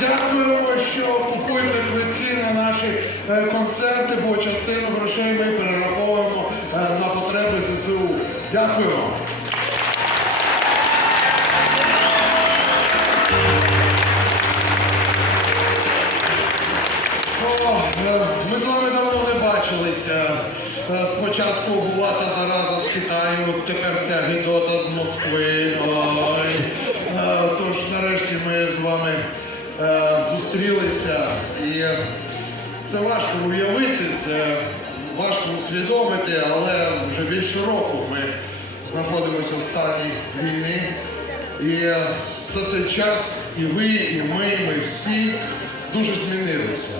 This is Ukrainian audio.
Дякуємо, що купуєте квитки на наші е, концерти, бо частину грошей ми перераховуємо е, на потреби ЗСУ. Дякуємо. Е, ми з вами давно не бачилися. Спочатку була та зараза з Китаю, тепер ця гідота з Москви. Зустрілися. І це важко уявити, це важко усвідомити, але вже більше року ми знаходимося в стані війни. І за цей час і ви, і ми, ми всі дуже змінилися.